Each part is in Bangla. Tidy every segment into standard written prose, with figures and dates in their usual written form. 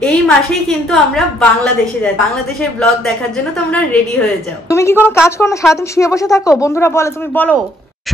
এই মাসেই কিন্তু আমরা বাংলাদেশে যাই। বাংলাদেশের ব্লগ দেখার জন্য তোমরা রেডি হয়ে যাও। তুমি কি কোনো কাজ করো না, সারাদিন শুয়ে বসে থাকো? বন্ধুরা বলে, তুমি বলো।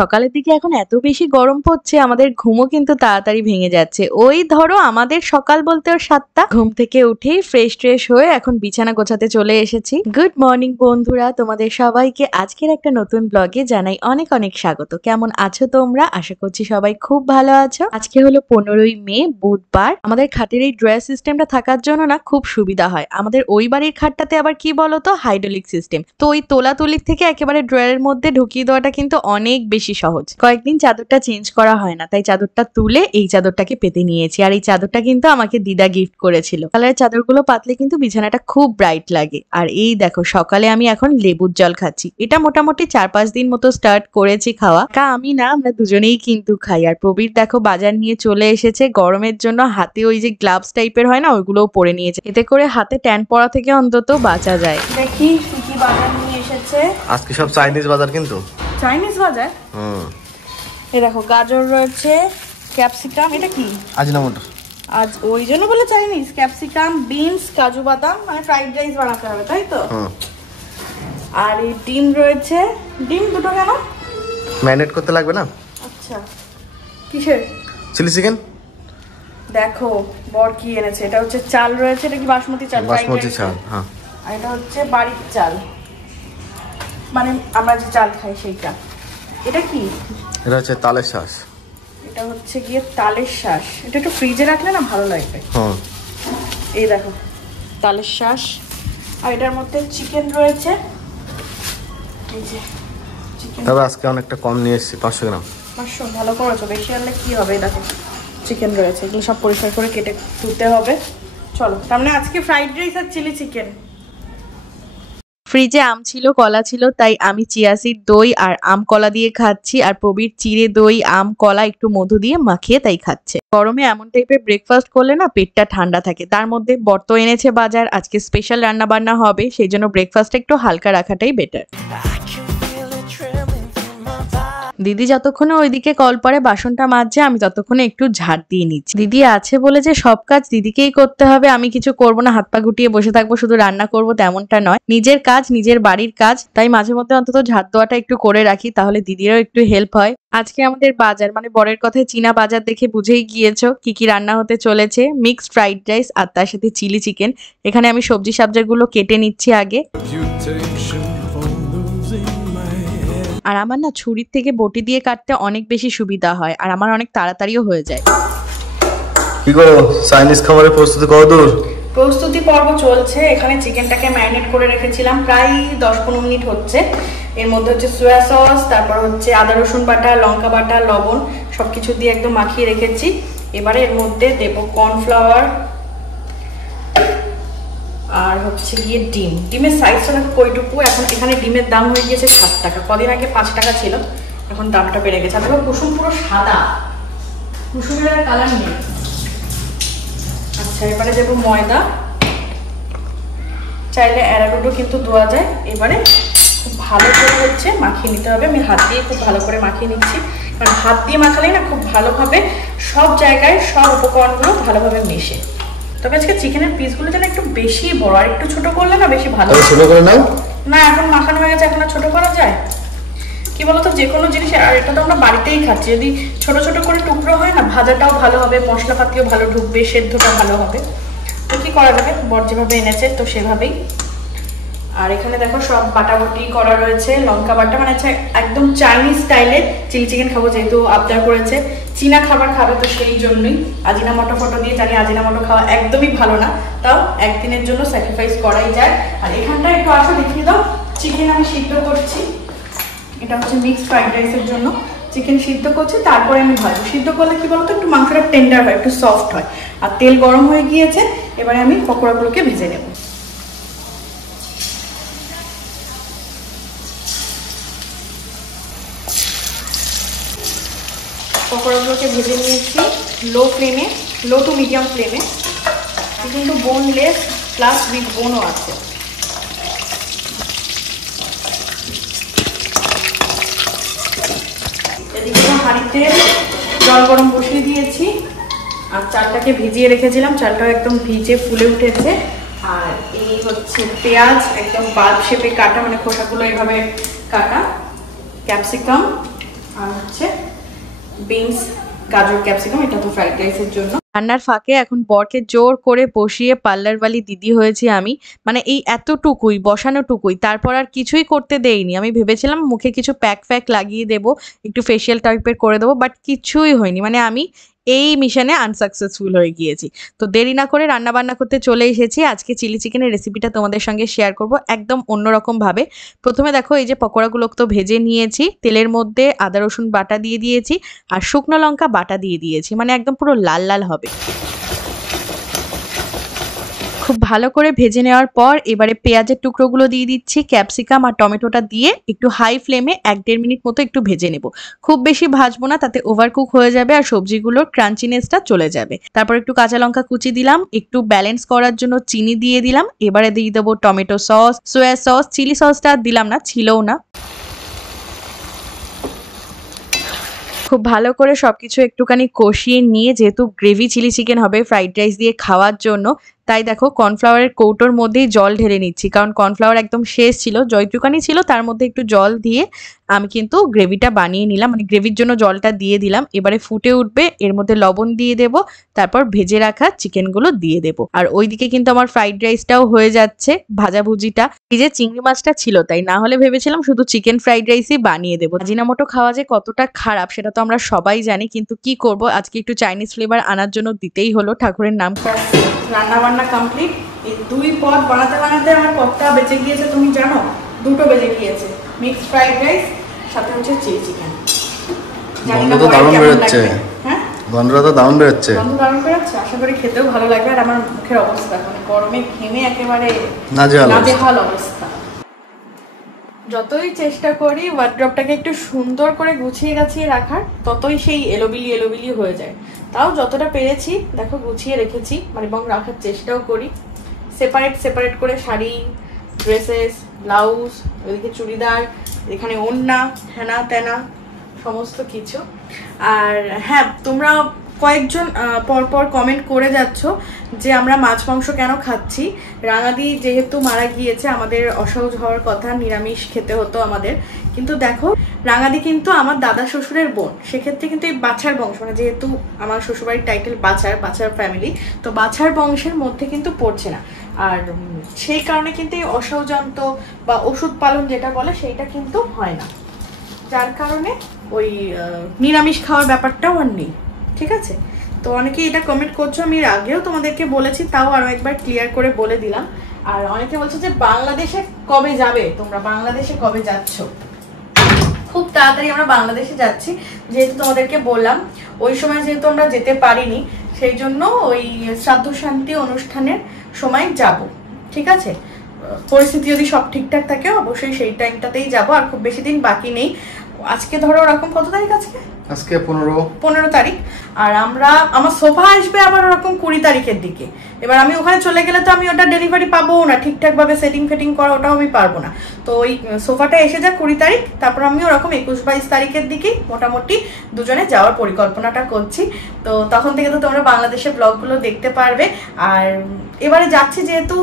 সকালের দিকে এখন এত বেশি গরম পড়ছে, আমাদের ঘুমও কিন্তু তাড়াতাড়ি ভেঙে যাচ্ছে। ওই ধরো আমাদের সকাল বলতেও 7টা। ঘুম থেকে উঠেই ফ্রেশ ট্রেশ হয়ে এখন বিছানা গোছাতে চলে এসেছি। গুড মর্নিং বন্ধুরা, তোমাদের সবাইকে আজকের একটা নতুন ব্লগে জানাই অনেক অনেক স্বাগত। কেমন আছো তোমরা? আশা করছি সবাই খুব ভালো আছো। আজকে হলো 15ই মে, বুধবার। আমাদের খাটের এই ড্রয়ার সিস্টেমটা থাকার জন্য না খুব সুবিধা হয়। আমাদের ওই বাড়ির খাটটাতে আবার কি বলতো, হাইড্রোলিক সিস্টেম। তো ওই তোলাতুলির থেকে একেবারে ড্রয়ারের মধ্যে ঢুকিয়ে দেওয়াটা কিন্তু অনেক বেশি সহজ। কয়েকদিন চাদরটা চেঞ্জ করা হয় না, তাই চাদরটা তুলে এই চাদরটাকে পেতে নিয়েছি। আর এই চাদরটা কিন্তু আমাকে দিদা গিফট করেছিল। কালারের চাদরগুলো পাতলে কিন্তু বিছানাটা খুব ব্রাইট লাগে। আর এই দেখো, সকালে আমি এখন লেবুর জল খাচ্ছি। এটা মোটামুটি 4-5 দিন মতো স্টার্ট করেছি খাওয়া। আমি না, আমরা দুজনেই কিন্তু খাই। আর প্রবীর দেখো বাজার নিয়ে চলে এসেছে। গরমের জন্য হাতে ওই যে গ্লাভস টাইপের হয় না, ওইগুলোও পরে নিয়েছে। এতে করে হাতে ট্যান পড়া থেকে অন্তত বাঁচা যায়। দেখি কি বাজার নিয়ে এসেছে আজকে। সব চাইনিজ বাজার কিন্তু। চাইনিজ বাজার। এই দেখো, গাজর রয়েছে, ক্যাপসিকাম। এটা কি? আজিনামোটো। আজ ওই জন্য বলে চাইনিজ। ক্যাপসিকাম, বিনস, কাজু বাদাম, মানে ফ্রাইড রাইস বানাতে হবে, তাই তো? আর এই ডিম রয়েছে। ডিম দুটো কেন? ম্যারিনেট করতে লাগবে না। আচ্ছা, কিসের? Chilli chicken. দেখো বর কি এনেছে। এটা হচ্ছে চাল রয়েছে। এটা কি বাসমতি চাল? বাসমতি চাল, হ্যাঁ। আর এটা হচ্ছে বাড়ির চাল, মানে আমরা যে চাল খাই সেইটা। এটা কি? এটা হচ্ছে তালের শাঁস। এটা হচ্ছে গিয়ে তালের শাঁস। এটা একটু ফ্রিজে রাখলে না ভালো লাগবে। এই দেখো তালের শাঁস। আর এটার মধ্যে চিকেন রয়েছে। এই যে চিকেন। তবে আজকে অনেকটা কম নিয়ে এসেছি, 500 গ্রাম। 500? ভালো করেছো, বেশি আনলে কি হবে। দেখো চিকেন রয়েছে, এগুলো সব পরিষ্কার করে কেটে ধুতে হবে। চলো, তার মানে আজকে ফ্রাইড রাইস আর চিলি চিকেন। ফ্রিজে আম ছিল, কলা ছিল, তাই আমি চিয়া সিড, দই আর আম কলা দিয়ে খাচ্ছি। আর প্রবীর চিড়ে দই, আম, কলা একটু মধু দিয়ে মাখিয়ে তাই খাচ্ছে। গরমে এমন টাইপের ব্রেকফাস্ট করলে না পেটটা ঠান্ডা থাকে। তার মধ্যে বর তো এনেছে বাজার, আজকে স্পেশাল রান্না বান্না হবে, সেই জন্য ব্রেকফাস্টটা একটু হালকা রাখাটাই বেটার। দিদি যতক্ষণে ওইদিকে কল পরে বাসনটা মাজছে, আমি ততক্ষণে একটু ঝাড় দিয়ে নিচ্ছি। দিদি আছে বলে যে সব কাজ দিদিকেই করতে হবে, আমি কিছু করবো না, হাত পা গুটিয়ে বসে থাকবো, শুধু রান্না করবো, তেমনটা নয়। নিজের কাজ, নিজের বাড়ির কাজ, তাই মাঝে মধ্যে অন্তত ঝাড় দেওয়াটা একটু করে রাখি, তাহলে দিদিরও একটু হেল্প হয়। আজকে আমাদের বাজার, মানে বরের কথায় চীনা বাজার দেখে বুঝেই গিয়েছো কি কি রান্না হতে চলেছে। মিক্সড ফ্রাইড রাইস আর তার সাথে চিলি চিকেন। এখানে আমি সবজি সাবজিগুলো কেটে নিচ্ছি আগে। আর আমার না ছুরির থেকে বটি দিয়ে কাটতে অনেক বেশি সুবিধা হয়, আর আমার অনেক তাড়াতাড়িও হয়ে যায়। কি করো? চাইনিজ খাবারের প্রস্তুতি কতদূর? প্রস্তুতি পর্ব চলছে। এখানে চিকেনটাকে ম্যারিনেট করে রেখেছিলাম, প্রায় 10-15 মিনিট হচ্ছে। এর মধ্যে হচ্ছে সোয়া সস, তারপর হচ্ছে আদা রসুন বাটা, লঙ্কা বাটা, লবণ সবকিছু দিয়ে একদম মাখিয়ে রেখেছি। এবারে এর মধ্যে দেব কর্নফ্লাওয়ার আর হচ্ছে গিয়ে ডিম। ডিমের সাইজটা দেখো কইটুকু। এখন এখানে ডিমের দাম হয়ে গিয়েছে 7 টাকা। কদিন আগে 5 টাকা ছিল, এখন দামটা বেড়ে গেছে। আর দেখো কুসুম পুরো সাদা, কুসুমের কালার নেই। আচ্ছা, এবারে দেবো ময়দা। চাইলে অ্যারারুটও কিন্তু দেওয়া যায়। এবারে খুব ভালো করে হচ্ছে মাখিয়ে নিতে হবে। আমি হাত দিয়ে খুব ভালো করে মাখিয়ে নিচ্ছি, কারণ হাত দিয়ে মাখালেই না খুব ভালোভাবে সব জায়গায় সব উপকরণগুলো ভালোভাবে মেশে। তবে আজকে চিকেনের পিসগুলো যেন একটু বেশি বড়, আর একটু ছোট করলে না বেশি ভালো। ছোট করে নাও না, এখন মাখানো হয়ে গেছে, এখন আর ছোট করা যায়? কি বলতো, যে কোনো জিনিস, আর এটা তো আমরা বাড়িতেই খাচ্ছি, যদি ছোট ছোট করে টুকরো হয় না, ভাজাটাও ভালো হবে, মশলাপাতিও ভালো ঢুকবে, সেদ্ধটা ভালো হবে। তো কি করা যাবে, বর যেভাবে এনেছে তো সেভাবেই। আর এখানে দেখো সব বাটাবাটি করা রয়েছে। লঙ্কা বাটা, মানে হচ্ছে একদম চাইনিজ স্টাইলে চিলি চিকেন খাবো, যেহেতু আবদার করেছে। চীনা খাবার খাবে, তো সেই জন্যই। আজিনামোটো ফটো দিয়ে জানি আজিনামোটো খাওয়া একদমই ভালো না, তাও একদিনের জন্য স্যাক্রিফাইস করাই যায়। আর এখানটা একটু আসো দেখিয়ে দাও। চিকেন আমি সিদ্ধ করছি, এটা হচ্ছে মিক্সড ফ্রাইড রাইসের জন্য। চিকেন সিদ্ধ করছি, তারপরে আমি ভাজবো। সিদ্ধ করলে কি বলতো, একটু মাংসটা টেন্ডার হয়, একটু সফট হয়। আর তেল গরম হয়ে গিয়েছে, এবারে আমি পকোড়াগুলোকে ভেজে নেব। পকোড়াগুলোকে ভেজে নিয়েছি লো ফ্লেমে, লো টু মিডিয়াম ফ্লেমে। কিন্তু বোনলেস প্লাস উইথ বোনও আছে। এদিকে হাঁড়িতে জল গরম বসিয়ে দিয়েছি। আর চালটাকে ভিজিয়ে রেখেছিলাম, চালটা একদম ভিজে ফুলে উঠেছে। আর এই হচ্ছে পেঁয়াজ একদম বাল্ব শেপে কাটা, মানে খোসাগুলো এইভাবে কাটা, ক্যাপসিকাম, আর হচ্ছে বিনস, গাজর, ক্যাপসিকাম, এটা তো ফ্রাইড রাইসের জন্য। রান্নার ফাঁকে এখন বরকে জোর করে বসিয়ে পার্লারওয়ালি দিদি হয়েছি আমি, মানে এই এতটুকুই বসানোটুকুই, তারপর আর কিছুই করতে দেইনি। আমি ভেবেছিলাম মুখে কিছু প্যাক লাগিয়ে দেবো, একটু ফেসিয়াল টাইপের করে দেবো, বাট কিছুই হয়নি। মানে আমি এই মিশনে আনসাকসেসফুল হয়ে গিয়েছি। তো দেরি না করে রান্না বান্না করতে চলে এসেছি। আজকে চিলি চিকেনের রেসিপিটা তোমাদের সঙ্গে শেয়ার করব একদম অন্যরকম ভাবে। প্রথমে দেখো এই যে পকোড়াগুলো তো ভেজে নিয়েছি, তেলের মধ্যে আদা রসুন বাটা দিয়ে দিয়েছি আর শুকনো লঙ্কা বাটা দিয়ে দিয়েছি, মানে একদম পুরো লাল লাল হবে। খুব ভালো করে ভেজে নেওয়ার পর এবারে পেঁয়াজের টুকরোগুলো দিয়ে দিচ্ছি, ক্যাপসিকাম আর টমেটোটা দিয়ে একটু হাই ফ্লেমে 1-1.5 মিনিট মতো একটু ভেজে নেব। খুব বেশি ভাজবো না, তাতে ওভারকুক হয়ে যাবে আর সবজিগুলোর ক্রাঞ্চিনেসটা চলে যাবে। তারপর একটু কাঁচা লঙ্কা কুচি দিলাম, একটু ব্যালেন্স করার জন্য চিনি দিয়ে দিলাম। এবারে দিয়ে দেবো tomato sauce, soya sauce, chilli সসটা আর দিলাম না, ছিলও না। খুব ভালো করে সবকিছু একটুখানি কষিয়ে নিয়ে, যেহেতু গ্রেভি চিলি চিকেন হবে ফ্রাইড রাইস দিয়ে খাওয়ার জন্য, তাই দেখো কর্নফ্লাওয়ারের কৌটোর মধ্যেই জল ঢেলে নিচ্ছি, কারণ কর্নফ্লাওয়ার একদম শেষ ছিল, যতটুকানি ছিল তার মধ্যে একটু জল দিয়ে আমি কিন্তু গ্রেভিটা বানিয়ে নিলাম, মানে গ্রেভির জন্য জলটা দিয়ে দিলাম। এবারে ফুটে উঠবে, এর মধ্যে লবণ দিয়ে দেব, তারপর ভেজে রাখা চিকেনগুলো দিয়ে দেব। আর ওইদিকে কিন্তু আমার ফ্রাইড রাইসটাও হয়ে যাচ্ছে, ভাজাভুজিটা। এই যে চিংড়ি মাছটা ছিল, তাই না হলে ভেবেছিলাম শুধু চিকেন ফ্রাইড রাইসই বানিয়ে দেবো। আজিনামোটো খাওয়া যে কতটা খারাপ সেটা তো আমরা সবাই জানি, কিন্তু কি করব, আজকে একটু চাইনিজ ফ্লেভার আনার জন্য দিতেই হলো, ঠাকুরের নাম। রান্না বান্না কমপ্লিট। এই 2 পদ বানাতে বানাতে আমার কতটা বেঁচে গিয়েছে তুমি জানো? 2টো বেজে গিয়েছে। মিক্সড ফ্রাইড রাইস সাথে হচ্ছে চিলি চিকেন। গন্ধ তো দারুণ বেরোচ্ছে। হ্যাঁ, গন্ধটা তো দারুণ বেরোচ্ছে। গন্ধ দারুণ বেরোচ্ছে, আশা করি খেতেও ভালো লাগবে। আর আমার মুখের অবস্থা, মানে গরমে ঘেমে একেবারে নাজেহাল অবস্থা। যতই চেষ্টা করি ওয়ার্ড্রপটাকে একটু সুন্দর করে গুছিয়ে গাছিয়ে রাখার, ততই সেই এলোবিলি হয়ে যায়। তাও যতটা পেরেছি দেখো গুছিয়ে রেখেছি, মানে এবং রাখার চেষ্টাও করি। সেপারেট করে শাড়ি, ড্রেসেস, ব্লাউজ, ওইদিকে চুড়িদার, এখানে ওড়না, হেনা তেনা সমস্ত কিছু। আর হ্যাঁ, তোমরা কয়েকজন পরপর কমেন্ট করে যাচ্ছ যে আমরা মাছ মাংস কেন খাচ্ছি। রাঙাদি যেহেতু মারা গিয়েছে, আমাদের অসহজ হওয়ার কথা, নিরামিষ খেতে হতো আমাদের। কিন্তু দেখো, রাঙাদি কিন্তু আমার দাদা শ্বশুরের বোন, সেক্ষেত্রে কিন্তু এই বাছার বংশ, মানে যেহেতু আমার শ্বশুরবাড়ির টাইটেল বাছার ফ্যামিলি, তো বাছার বংশের মধ্যে কিন্তু পড়ছে না। আর সেই কারণে কিন্তু এই অসহজান্ত বা ওষুধ পালন যেটা বলে সেইটা কিন্তু হয় না, যার কারণে ওই নিরামিষ খাওয়ার ব্যাপারটাও আর নেই। ঠিক আছে, তো অনেকেই এটা কমেন্ট করছো, আমি এর আগেও তোমাদেরকে বলেছি, তাও আরো একবার ক্লিয়ার করে বলে দিলাম। আর অনেকে বলছো যে বাংলাদেশে কবে যাবে, তোমরা বাংলাদেশে কবে যাচ্ছ? খুব তাড়াতাড়ি আমরা বাংলাদেশে যাচ্ছি, যেহেতু তোমাদেরকে বললাম ওই সময় যেহেতু আমরা যেতে পারিনি, সেই জন্য ওই শ্রাদ্ধ শান্তি অনুষ্ঠানের সময় যাব। ঠিক আছে, পরিস্থিতি যদি সব ঠিকঠাক থাকে অবশ্যই সেই টাইমটাতেই যাব। আর খুব বেশি দিন বাকি নেই। আজকে ধরো ওরকম কত তারিখ? আজকে 15 তারিখ। আর আমার সোফা আসবে আবার ওরকম 20 তারিখের দিকে। এবার আমি ওখানে চলে গেলে তো আমি ওটা ডেলিভারি পাবো না, ঠিকঠাক ভাবে সেটিং করা ওটাও আমি পারবো না। তো ওই সোফাটা এসে যাক 20 তারিখ, তারপর আমি ওরকম 21-22 তারিখের দিকেই মোটামুটি দুজনে যাওয়ার পরিকল্পনাটা করছি। তো তখন থেকে তো তোমরা বাংলাদেশের ব্লগগুলো দেখতে পারবে। আর এবারে যাচ্ছি যেহেতু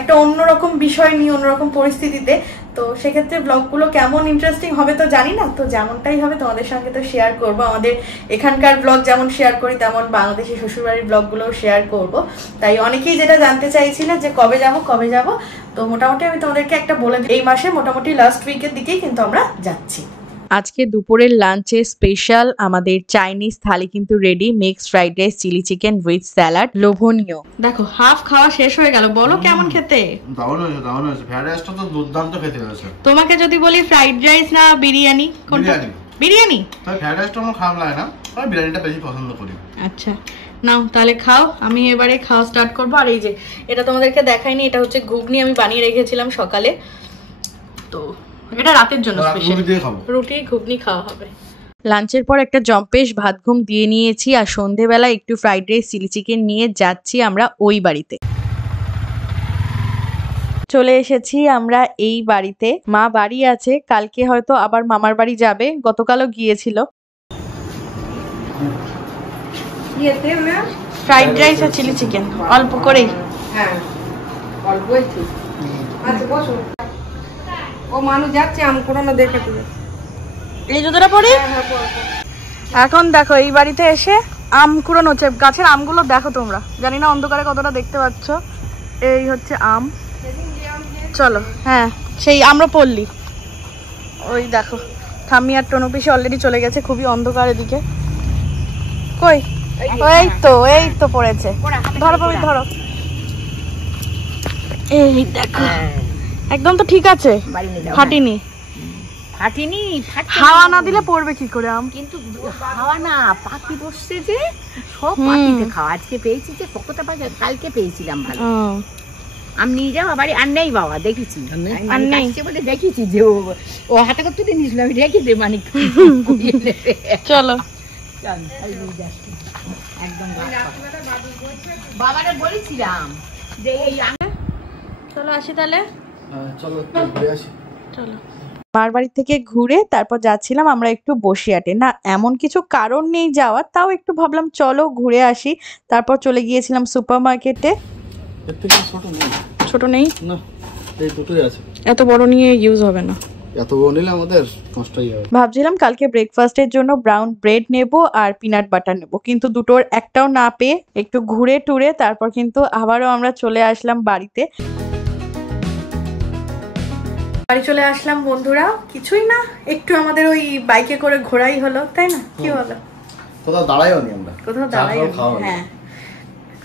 একটা অন্যরকম বিষয় নিয়ে, অন্যরকম পরিস্থিতিতে, তো সেক্ষেত্রে ব্লগগুলো কেমন ইন্টারেস্টিং হবে তো জানি না, তো যেমনটাই হবে তোমাদের সঙ্গে তো শেয়ার করব। আমাদের এখানকার ব্লগ যেমন শেয়ার করি, তেমন বাংলাদেশি শ্বশুরবাড়ির ব্লগগুলোও শেয়ার করব। তাই অনেকেই যেটা জানতে চাইছিলে যে কবে যাব, তো মোটামুটি আমি তোমাদেরকে একটা বলে দিই, এই মাসে মোটামুটি লাস্ট উইকের দিকেই কিন্তু আমরা যাচ্ছি। আজকে দুপুরের লাঞ্চে স্পেশাল আমাদের চাইনিজ থালি কিন্তু ready, mixed fried rice, chilli chicken with salad, লোভনীয়। দেখো হাফ খাওয়া শেষ হয়ে গেল, বলো কেমন খেতে? দারুণ হয়েছে। ফ্রাইড রাইসটা তো দুর্দান্ত খেতে হয়েছে। তোমাকে যদি বলি ফ্রাইড রাইস না বিরিয়ানি, কোনটা? বিরিয়ানি। তবে ফ্রাইড রাইসটা আমার খারাপ লাগে না, আমি বিরিয়ানিটা বেশি পছন্দ করি। আচ্ছা নাও তাহলে খাও, আমি এবারে খাওয়া স্টার্ট করবো। আর এই যে এটা তোমাদেরকে দেখাইনি, এটা হচ্ছে ঘুগনি, আমি বানিয়ে রেখেছিলাম সকালে, তো এটা রাতের জন্য স্পেশাল রুটি ঘুগনি খাওয়া হবে। লাঞ্চের পর একটা জম্পেশ ভাত ঘুম দিয়ে নিয়েছি, আর সন্ধেবেলা একটু ফ্রাইড রাইস চিলি চিকেন নিয়ে যাচ্ছি আমরা ওই বাড়িতে। চলে এসেছি আমরা এই বাড়িতে, মা বাড়ি আছে, কালকে হয়তো আবার মামার বাড়ি যাবে, গতকালও গিয়েছিল। ফ্রাইড রাইস আর চিলি চিকেন অল্প করেই। হ্যাঁ অল্পই ঠিক। আচ্ছা বসো। ও মানুষ যাচ্ছে আম কুড়ানো দেখে তুলে। এই জুতোটা পরি। এখন দেখো এই বাড়িতে এসে আম কুড়ানো হচ্ছে। গাছের আমগুলো দেখো তোমরা, জানি না অন্ধকারে কতটা দেখতে পাচ্ছ। এই হচ্ছে আম। চলো, হ্যাঁ সেই আমরা পড়লি। ওই দেখো ঠাম্মি আর টনু পিসি অলরেডি চলে গেছে, খুবই অন্ধকার এদিকে। কই? এই তো পড়েছে। ধরো পাবি, ধরো। এই দেখো একদম তো ঠিক আছে, ফাটিনি। ফাটিনি, হাওয়া না দিলে পড়বে কি করে আম? কিন্তু খাওয়া না, পাখি বসছে যে সব পাখিতে খাওয়া। আজকে পেয়েছি যে কতটা পাখি, কালকে পেয়েছিলাম ভালো। আমি নিয়ে যাও বাড়ি, আর নেই বাবা, দেখেছি আর নেই বলে দেখেছি যে ও হাতে করে তুলে নিয়েছিল, আমি রেখে দে মানে। চলো একদম বাবারে বলেছিলাম যে এই চলো আসি তাহলে। চলো একটু ঘুরে আসি। চলো। মার বাড়ি থেকে ঘুরে তারপর যাচ্ছিলাম আমরা একটু বসিরহাটে। না এমন কিছু কারণ নেই যাওয়ার, তাও একটু ভাবলাম চলো ঘুরে আসি। তারপর চলে গিয়েছিলাম সুপার মার্কেটে। এর থেকে ছোট নেই? ছোট নেই না, এই দুটোই আছে। এত বড় নিয়ে ইউজ হবে না। এত বড় নিলে আমাদের নষ্টই হবে। ভাবছিলাম কালকে ব্রেকফাস্টের জন্য ব্রাউন ব্রেড নেব আর পিনাট বাটার নেব, কিন্তু দুটোর একটাও না পেয়ে একটু ঘুরে টুরে তারপর কিন্তু আবারও আমরা চলে আসলাম বাড়িতে। বাড়ি চলে আসলাম বন্ধুরা, কিছুই না, একটু আমাদের ওই বাইকে করে ঘোরাই হলো, তাই না? কি বলো? কোথাও দাঁড়াইও নি আমরা, কোথাও দাঁড়াই। হ্যাঁ,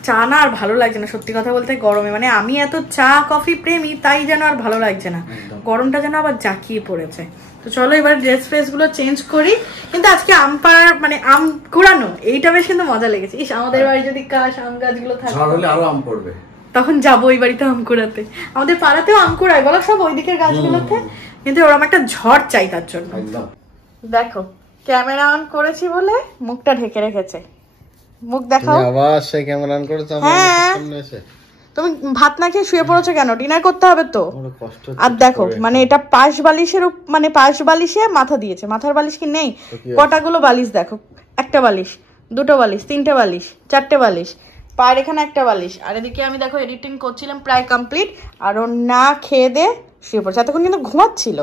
চা না আর ভালো লাগছে না সত্যি কথা বলতে গরমে। মানে আমি এত চা কফি প্রেমী, তাই যেন আর ভালো লাগছে না। গরমটা যেন আবার জাকিয়ে পড়েছে। তো চলো এবার ড্রেস ফ্রেস গুলো চেঞ্জ করি। কিন্তু আজকে আম পাড়ার মানে আম কুড়ানো এইটা বেশ কিন্তু মজা লেগেছে। ইস, আমাদের বাড়ি যদি কাশ আম গাছগুলো থাকে, ঝড় হলে আরো আম পড়বে, তখন যাবো ওই বাড়িতে আম কুড়াতে। আমাদের পাড়াতেও আম কুড়ায় বলো সব ওই দিকের গাছগুলোতে, কিন্তু ওরকম একটা ঝড় চাই তার জন্য। দেখো ক্যামেরা অন করেছি বলে মুখটা ঢেকে রেখেছে। মুখ দেখাও। আবার সেই ক্যামেরা অন করেছ হ্যাঁ, সামনে এসে। তুমি ভাত না খেয়ে শুয়ে পড়েছো কেন? ডিনার করতে হবে তো। কষ্ট। আর দেখো মানে এটা পাশ বালিশের মানে পাশ বালিশে মাথা দিয়েছে। মাথার বালিশ কি নেই? কটাগুলো বালিশ দেখো, একটা বালিশ, দুটো বালিশ, তিনটে বালিশ, চারটে বালিশ, পায়ের এখানে একটা বালিশ। আর এদিকে আমি দেখো এডিটিং করছিলাম প্রায় কমপ্লিট, আর ও না খেয়ে দে শুয়ে পড়ছে। এতক্ষণ কিন্তু ঘুমাচ্ছিল।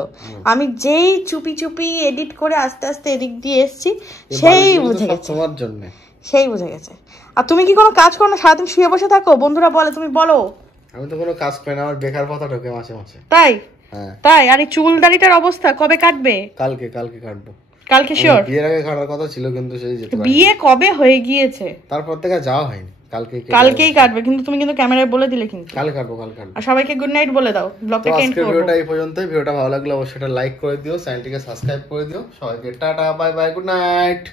আমি যেই চুপি চুপি এডিট করে আস্তে আস্তে এদিক দিয়ে এসছি, সেই বুঝে গেছে, তোমার জন্য সেই বুঝে গেছে। আর তুমি কি কোনো কাজ করো না? সারাদিন শুয়ে বসে থাকো? বন্ধুরা বলে, তুমি বলো। আমি তো কোনো কাজ করি না, আমার বেকার কথা ঢোকে মাসে মাসে। তাই? হ্যাঁ তাই? আর এই চুল দাড়িটার অবস্থা কবে কাটবে? কালকে কাটবো। কালকে শিওর? বিয়ের আগে কাটার কথা ছিল কিন্তু সেই যেতে পারিনি। বিয়ে কবে হয়ে গিয়েছে? তারপর থেকে যাওয়া হয়নি। কালকেই কাটবে, কিন্তু তুমি কিন্তু ক্যামেরায় বলে দিলে কিন্তু। কাল কাটবো। আর সবাইকে গুড নাইট বলে দাও। ব্লগটা এন্ড করব। ভিডিওটা এই পর্যন্তই। ভিডিওটা ভালো লাগলে অবশ্যই লাইক করে দিও, চ্যানেলটিকে সাবস্ক্রাইব করে দিও। সবাইকে tata, bye bye, good night.